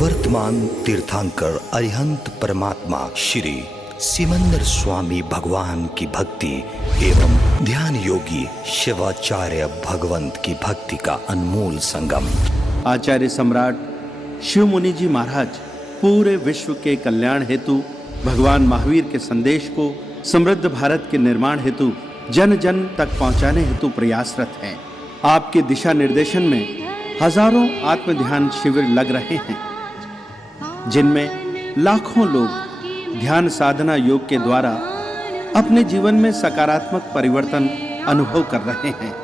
वर्तमान तीर्थंकर अरिहंत परमात्मा श्री सिमंदर स्वामी भगवान की भक्ति एवं ध्यान योगी शिवाचार्य भगवंत की भक्ति का अनमोल संगम। आचार्य सम्राट शिव मुनि जी महाराज पूरे विश्व के कल्याण हेतु भगवान महावीर के संदेश को समृद्ध भारत के निर्माण हेतु जन जन तक पहुंचाने हेतु प्रयासरत हैं। आपके दिशा निर्देशन में हजारों आत्म ध्यान शिविर लग रहे हैं, जिनमें लाखों लोग ध्यान साधना योग के द्वारा अपने जीवन में सकारात्मक परिवर्तन अनुभव कर रहे हैं।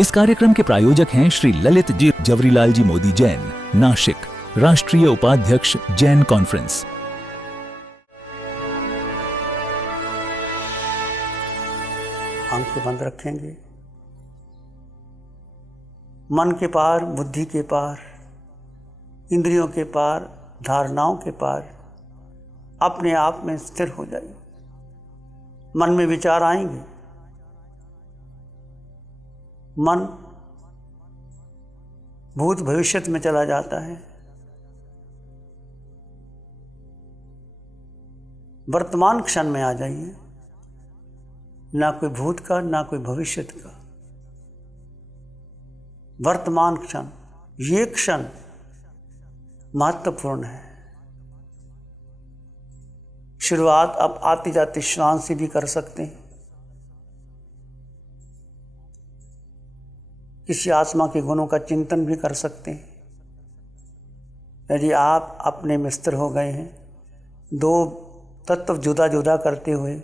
इस कार्यक्रम के प्रायोजक हैं श्री ललित जी जवरीलाल जी मोदी जैन, नाशिक, राष्ट्रीय उपाध्यक्ष जैन कॉन्फ्रेंस। आंखें बंद रखेंगे। मन के पार, बुद्धि के पार, इंद्रियों के पार, धारणाओं के पार अपने आप में स्थिर हो जाइए। मन में विचार आएंगे, मन भूत भविष्य में चला जाता है। वर्तमान क्षण में आ जाइए, ना कोई भूत का ना कोई भविष्य का। वर्तमान क्षण, ये क्षण महत्वपूर्ण है। शुरुआत आप आती जाती श्वास से भी कर सकते हैं। किसी आत्मा के गुणों का चिंतन भी कर सकते हैं। यदि आप अपने में स्थिर हो गए हैं, दो तत्व जुदा जुदा करते हुए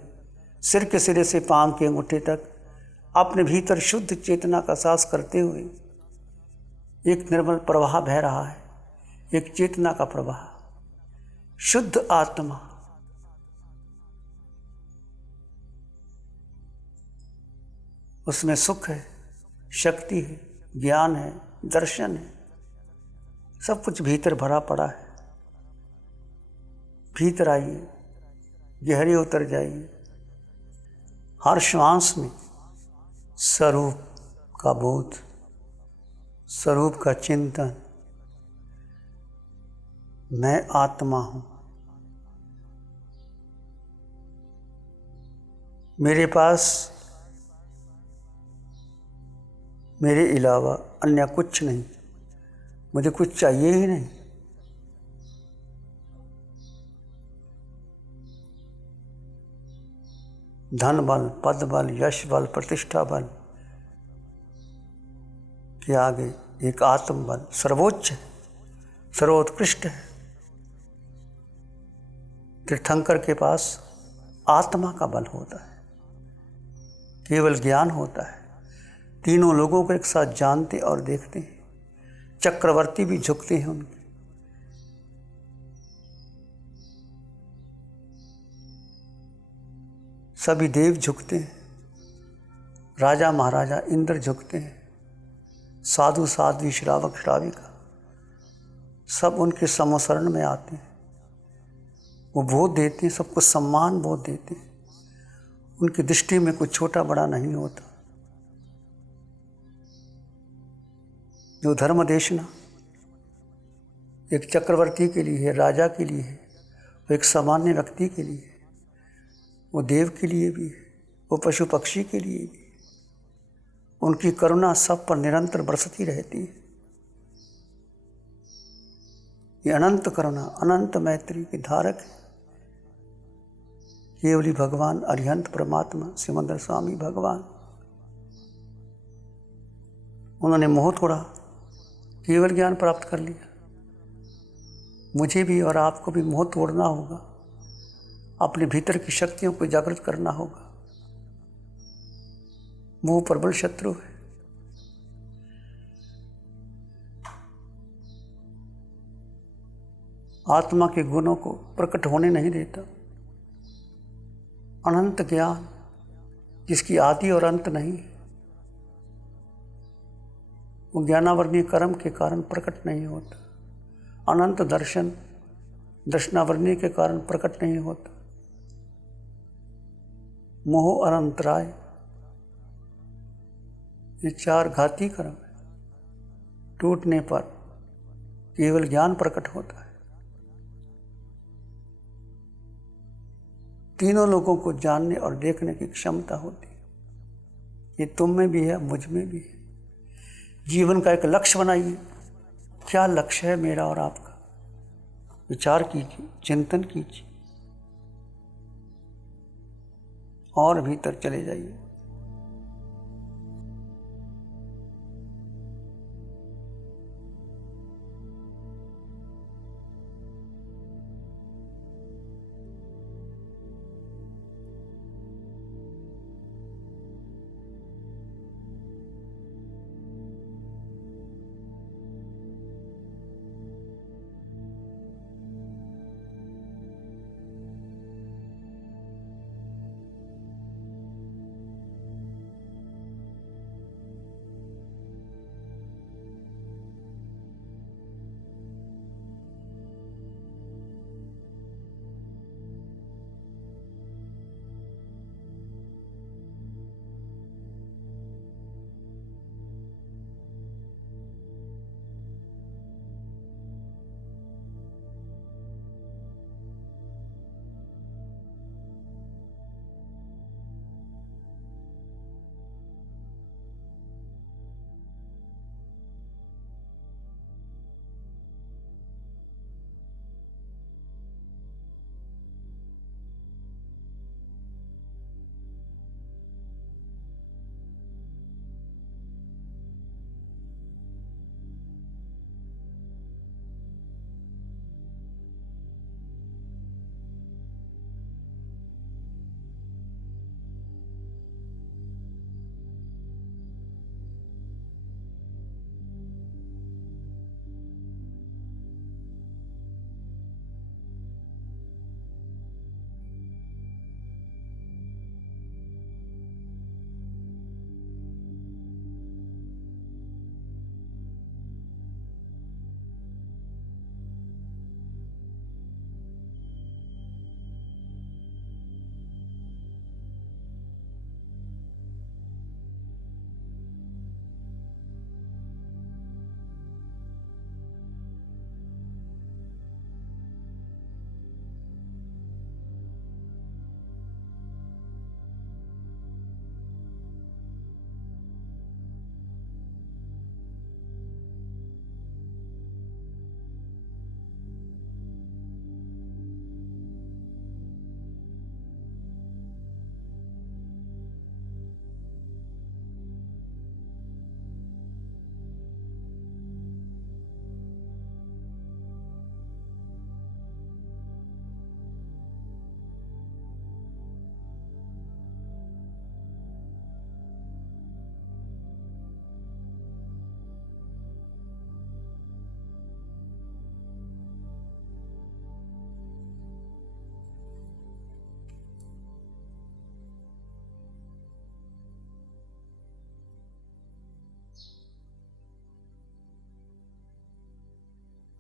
सिर के सिरे से पांव के अंगूठे तक अपने भीतर शुद्ध चेतना का सांस करते हुए एक निर्मल प्रवाह बह रहा है, एक चेतना का प्रवाह, शुद्ध आत्मा। उसमें सुख है, शक्ति है, ज्ञान है, दर्शन है, सब कुछ भीतर भरा पड़ा है। भीतर आइए, गहरे उतर जाइए। हर श्वास में स्वरूप का बोध, स्वरूप का चिंतन, मैं आत्मा हूँ, मेरे पास मेरे अलावा अन्य कुछ नहीं, मुझे कुछ चाहिए ही नहीं। धन बल, पद बल, यश बल, प्रतिष्ठा बल के आगे एक आत्म बल सर्वोच्च है, सर्वोत्कृष्ट है। तीर्थंकर के पास आत्मा का बल होता है, केवल ज्ञान होता है। तीनों लोगों को एक साथ जानते और देखते हैं। चक्रवर्ती भी झुकते हैं उनके। सभी देव झुकते हैं, राजा महाराजा इंद्र झुकते हैं, साधु साध्वी श्रावक श्राविका सब उनके समशरण में आते हैं। वो बोध देते हैं, सबको सम्मान बोध देते हैं। उनकी दृष्टि में कुछ छोटा बड़ा नहीं होता। जो धर्म देशना एक चक्रवर्ती के लिए है, राजा के लिए है, वो एक सामान्य व्यक्ति के लिए है, वो देव के लिए भी है, वो पशु पक्षी के लिए भी है। उनकी करुणा सब पर निरंतर बरसती रहती है। ये अनंत करुणा, अनंत मैत्री के धारक है केवली भगवान अरिहंत परमात्मा सिमंदर स्वामी भगवान। उन्होंने मोह तोड़ा, केवल ज्ञान प्राप्त कर लिया। मुझे भी और आपको भी मोह तोड़ना होगा, अपने भीतर की शक्तियों को जागृत करना होगा। मोह प्रबल शत्रु है। आत्मा के गुणों को प्रकट होने नहीं देता। अनंत ज्ञान जिसकी आदि और अंत नहीं, वो ज्ञानावर्णीय कर्म के कारण प्रकट नहीं होता। अनंत दर्शन दर्शनावर्णीय के कारण प्रकट नहीं होता। मोह अनंतराय, ये 4 घाती कर्म है। टूटने पर केवल ज्ञान प्रकट होता है। तीनों लोगों को जानने और देखने की क्षमता होती है। ये तुम में भी है, मुझ में भी है। जीवन का एक लक्ष्य बनाइए। क्या लक्ष्य है मेरा और आपका? विचार कीजिए, चिंतन कीजिए और भीतर चले जाइए।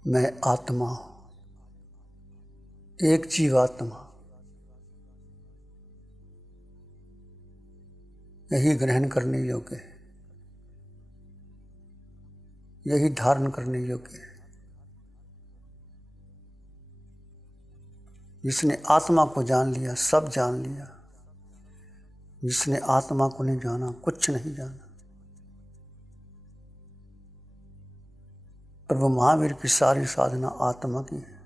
मैं आत्मा हूँ, एक जीवात्मा। यही ग्रहण करने योग्य है, यही धारण करने योग्य है। जिसने आत्मा को जान लिया सब जान लिया, जिसने आत्मा को नहीं जाना कुछ नहीं जाना। प्रभु महावीर की सारी साधना आत्मा की है।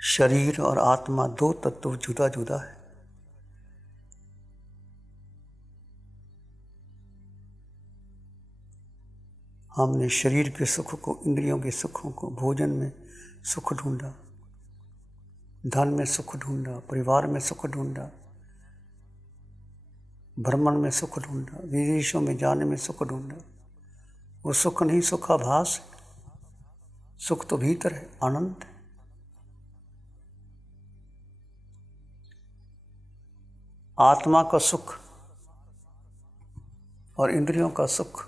शरीर और आत्मा 2 तत्व जुदा जुदा है। हमने शरीर के सुख को, इंद्रियों के सुखों को, भोजन में सुख ढूंढा, धन में सुख ढूंढा, परिवार में सुख ढूंढा, भ्रमण में सुख ढूंढा, विदेशों में जाने में सुख ढूंढा। वो सुख नहीं सुखाभास है, सुख तो भीतर है, आनंद है। आत्मा का सुख और इंद्रियों का सुख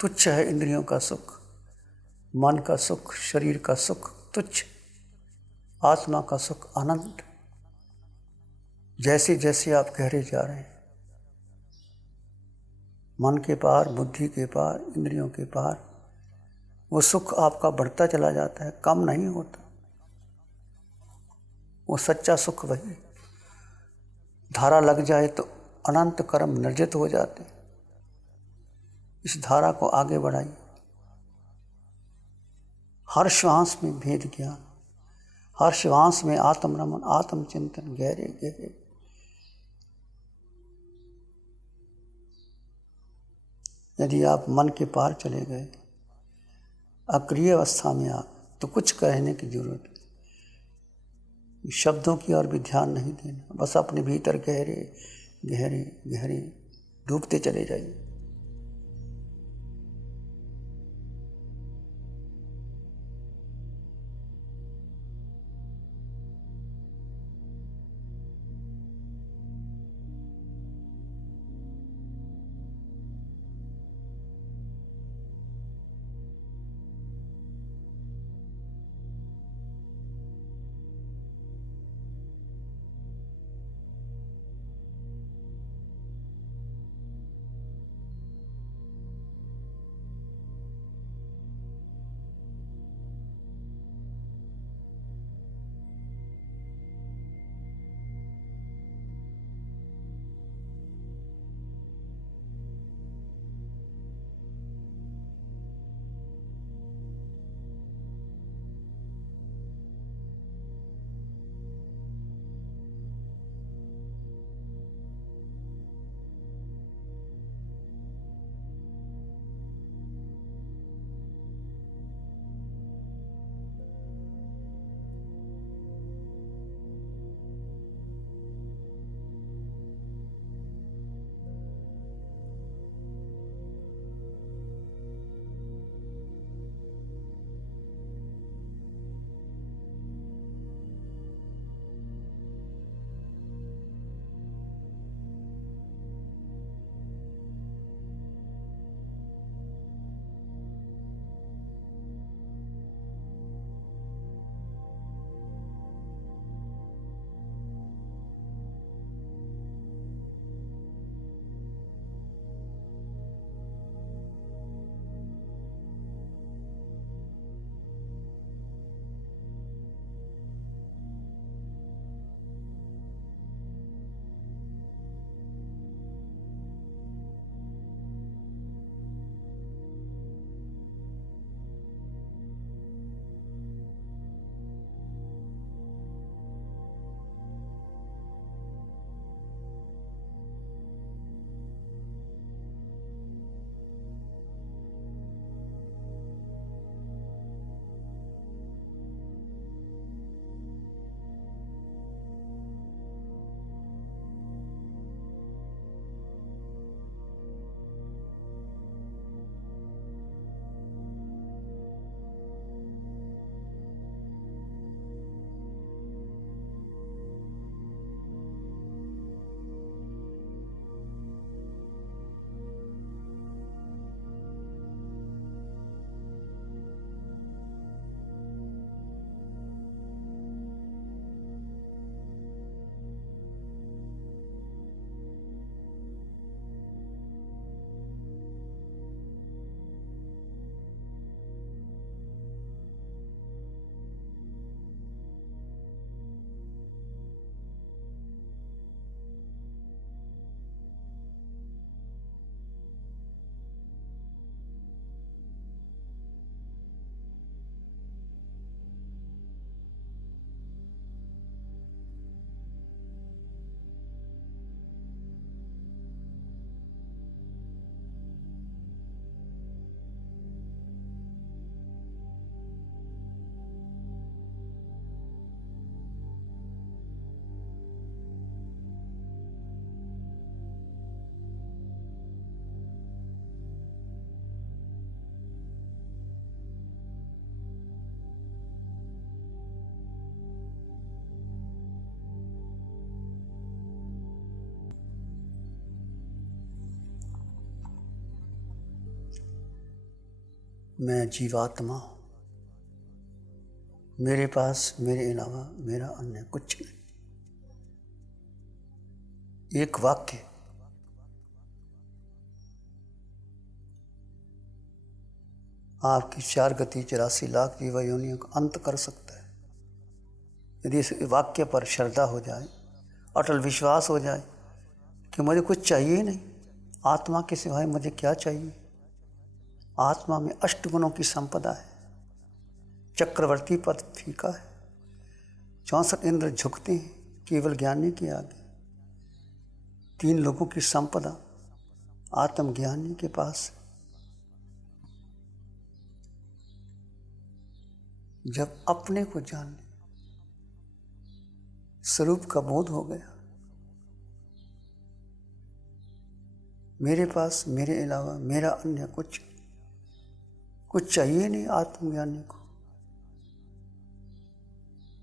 तुच्छ है। इंद्रियों का सुख, मन का सुख, शरीर का सुख तुच्छ, आत्मा का सुख अनंत। जैसे जैसे आप गहरे जा रहे हैं, मन के पार, बुद्धि के पार, इंद्रियों के पार, वो सुख आपका बढ़ता चला जाता है, कम नहीं होता। वो सच्चा सुख वही। धारा लग जाए तो अनंत कर्म निर्जित हो जाते। इस धारा को आगे बढ़ाइए। हर श्वास में भेद ज्ञान, हर श्वास में आत्म रमन, आत्म चिंतन गहरे गहरे। यदि आप मन के पार चले गए, अक्रिय अवस्था में आप, तो कुछ कहने की जरूरत नहीं। शब्दों की ओर भी ध्यान नहीं देना, बस अपने भीतर गहरे गहरे गहरे डूबते चले जाइए। मैं जीवात्मा हूँ, मेरे पास मेरे अलावा मेरा अन्य कुछ नहीं। एक वाक्य आपकी 4 गति 84 लाख जीव योनियों का अंत कर सकता है। यदि इस वाक्य पर श्रद्धा हो जाए, अटल विश्वास हो जाए कि मुझे कुछ चाहिए ही नहीं, आत्मा के सिवाय मुझे क्या चाहिए। आत्मा में 8 गुणों की संपदा है, चक्रवर्ती पद फीका है, 64 इंद्र झुकते हैं केवल ज्ञानी के आगे। 3 लोगों की संपदा आत्मज्ञानी के पास है। जब अपने को जान लिया, स्वरूप का बोध हो गया, मेरे पास मेरे अलावा मेरा अन्य कुछ चाहिए नहीं। आत्मज्ञानी को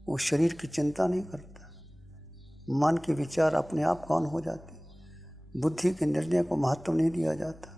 वो शरीर की चिंता नहीं करता, मन के विचार अपने आप कौन हो जाते, बुद्धि के निर्णय को महत्व नहीं दिया जाता।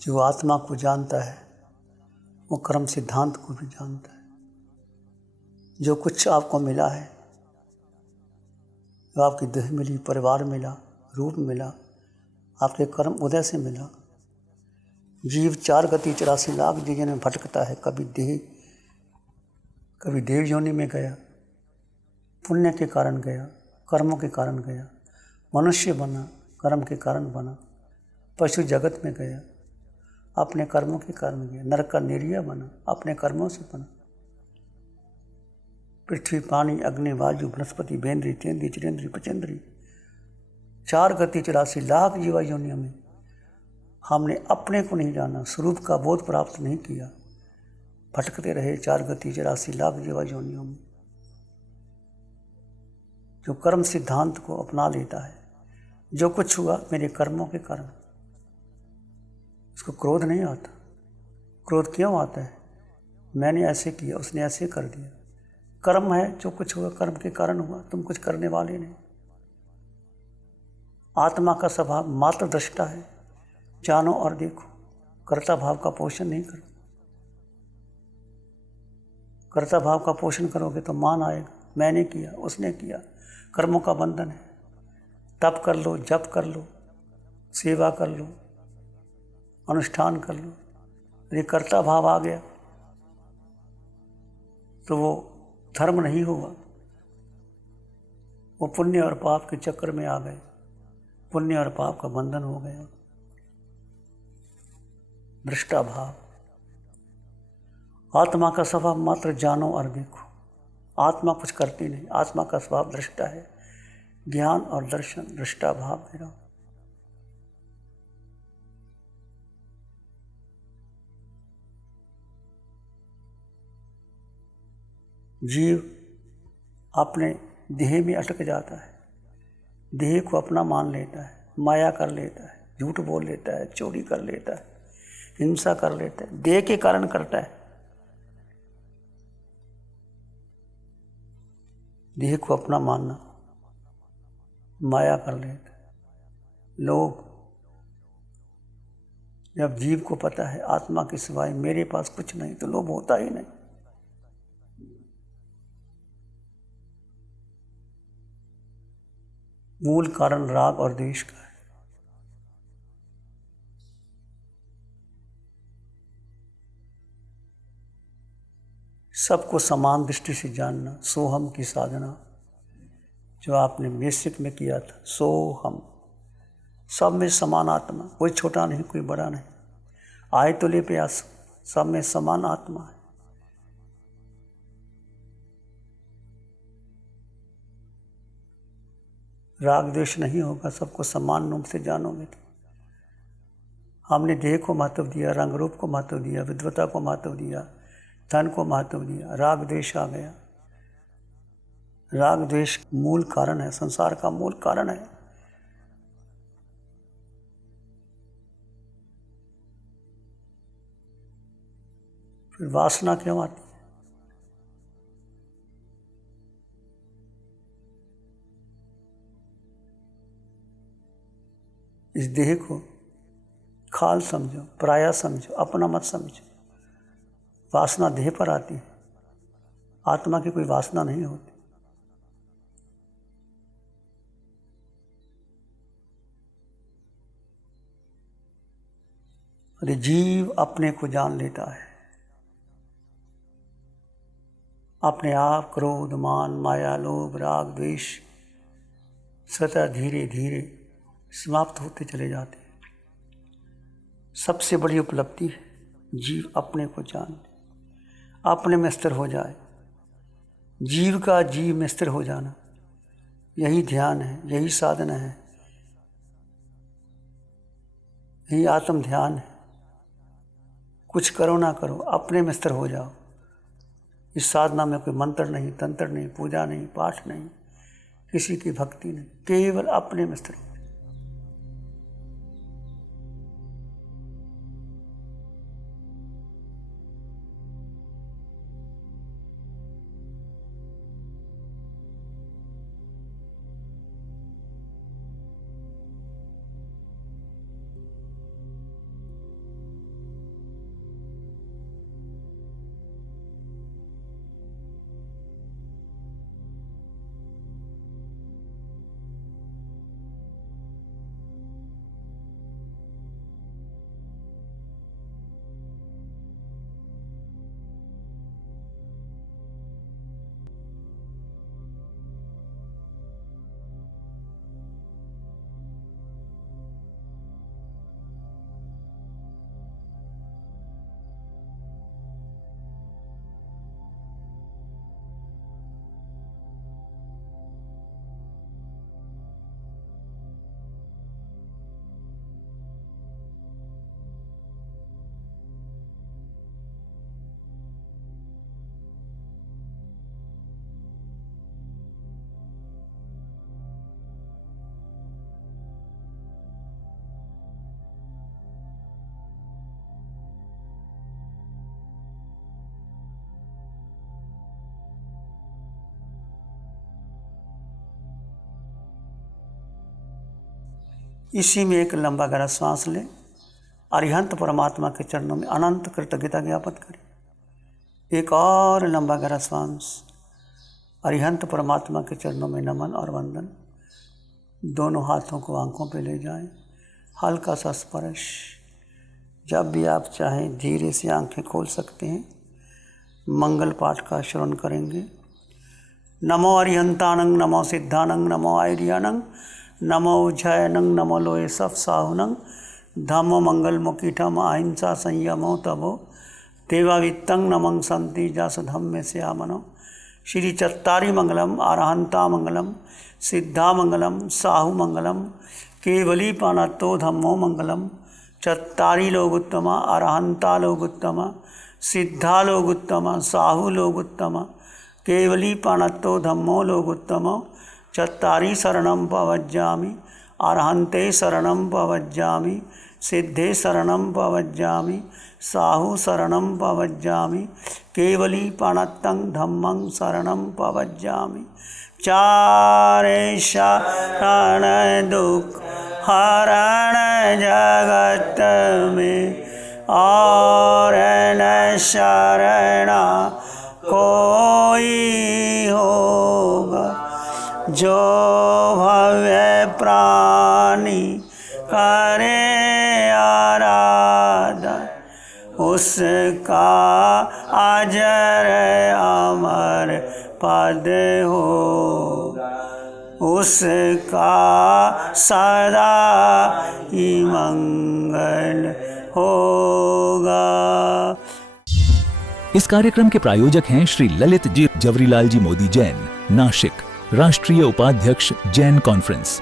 जो आत्मा को जानता है वो कर्म सिद्धांत को भी जानता है। जो कुछ आपको मिला है, जो आपकी देह मिली, परिवार मिला, रूप मिला, आपके कर्म उदय से मिला। जीव 4 गति 84 लाख जीवन में भटकता है। कभी देव योनि में गया, पुण्य के कारण गया, कर्मों के कारण गया, मनुष्य बना, कर्म के कारण बना, पशु जगत में गया, अपने कर्मों के कारण गया, नरक का निरीय बना, अपने कर्मों से बना। पृथ्वी, पानी, अग्नि, वायु, बृहस्पति, बेंद्री, तेंद्री, चिरेंद्री, पचेंद्री, 4 गति 84 लाख जीवा योनियों में हमने अपने को नहीं जाना, स्वरूप का बोध प्राप्त नहीं किया, भटकते रहे 4 गति 84 लाख जीवा योनियों में। जो कर्म सिद्धांत को अपना लेता है, जो कुछ हुआ मेरे कर्मों के कारण, उसको क्रोध नहीं आता। क्रोध क्यों आता है? मैंने ऐसे किया, उसने ऐसे कर दिया। कर्म है, जो कुछ हुआ कर्म के कारण हुआ, तुम कुछ करने वाले नहीं। आत्मा का स्वभाव मात्र दृष्टा है, जानो और देखो, कर्ता भाव का पोषण नहीं करो। कर्ता भाव का पोषण करोगे तो मान आएगा, मैंने किया, उसने किया। कर्मों का बंधन है। तप कर लो, जप कर लो, सेवा कर लो, अनुष्ठान कर लो, यदि कर्ता भाव आ गया तो वो धर्म नहीं हुआ, वो पुण्य और पाप के चक्र में आ गए, पुण्य और पाप का बंधन हो गया। दृष्टा भाव, आत्मा का स्वभाव मात्र जानो और देखो। आत्मा कुछ करती नहीं, आत्मा का स्वभाव दृष्टा है। ज्ञान और दर्शन दृष्टा भाव में रहो। जीव अपने देह में अटक जाता है, देह को अपना मान लेता है, माया कर लेता है, झूठ बोल लेता है, चोरी कर लेता है, हिंसा कर लेता है, देह के कारण करता है। देह को अपना मानना माया कर लेता है। लोग, जब जीव को पता है आत्मा के सिवाय मेरे पास कुछ नहीं, तो लोभ होता ही नहीं। मूल कारण राग और द्वेष का है। सबको समान दृष्टि से जानना, सोहम की साधना जो आपने बेसिक में किया था। सोहम, सब में समान आत्मा, कोई छोटा नहीं, कोई बड़ा नहीं। आए तो ले प्यास, सब में समान आत्मा है। राग द्वेष नहीं होगा, सबको समान रूप से जानोगे तो। हमने देह को महत्व दिया, रंग रूप को महत्व दिया, विद्वता को महत्व दिया, धन को महत्व दिया, राग द्वेष आ गया। राग द्वेष मूल कारण है, संसार का मूल कारण है। फिर वासना क्यों आती है? इस देह को खाल समझो, पराया समझो, अपना मत समझो। वासना देह पर आती है, आत्मा की कोई वासना नहीं होती। अरे जीव अपने को जान लेता है, अपने आप क्रोध, मान, माया, लोभ, राग, द्वेष स्वतः धीरे धीरे समाप्त होते चले जाते हैं। सबसे बड़ी उपलब्धि है जीव अपने को जान ले, अपने में स्थिर हो जाए। जीव का जीव में स्थिर हो जाना, यही ध्यान है, यही साधना है, यही आत्म ध्यान है। कुछ करो ना करो, अपने में स्थिर हो जाओ। इस साधना में कोई मंत्र नहीं, तंत्र नहीं, पूजा नहीं, पाठ नहीं, किसी की भक्ति नहीं, केवल अपने में स्थिर हो। इसी में एक लंबा गहरा सांस लें। अरिहंत परमात्मा के चरणों में अनंत कृतज्ञता ज्ञापित करें। एक और लंबा गहरा सांस। अरिहंत परमात्मा के चरणों में नमन और वंदन। दोनों हाथों को आंखों पे ले जाएं, हल्का सा स्पर्श। जब भी आप चाहें धीरे से आंखें खोल सकते हैं। मंगल पाठ का श्रवण करेंगे। नमो अरिहंतानंग, नमो सिद्धानंग, नमो आयर्यानंग, नमो जयनंग, नमो लोए सफ साहुनंग, धम्मो मंगल मुकीठम अहिंसा संयमो तबो देवावित्तंग नमंग संति जस धम्मे श्यामनो। श्री चत्तारी मंगलम, अरहंता मंगलम, सिद्धा मंगलम, साहु मंगलम, केवली पानतो धम्मो मंगलम। चत्तारी लोग उत्तमा, अरहंता लोग उत्तमा, सिद्धा लोग उत्तमा, साहु लोग उत्तमा, केवली पाणत्तो धम्मो लोकोत्तमो चत्तारि शरणं प्रवज्जामि अरहन्ते शरणं प्रवज्जामि सिद्धे शरणं प्रवज्जामि साहु शरणं प्रवज्जामि केवली पाणत्तं धम्मं शरणं प्रवज्जामि चारे शरण दुख हरण जगत में और न शरण कोई होगा जो भव्य प्राणी करे आराधन उसका अजर अमर पद होगा उसका सदा ही मंगल होगा। इस कार्यक्रम के प्रायोजक हैं श्री ललित जी जवरीलाल जी मोदी जैन, नाशिक, राष्ट्रीय उपाध्यक्ष जैन कॉन्फ्रेंस।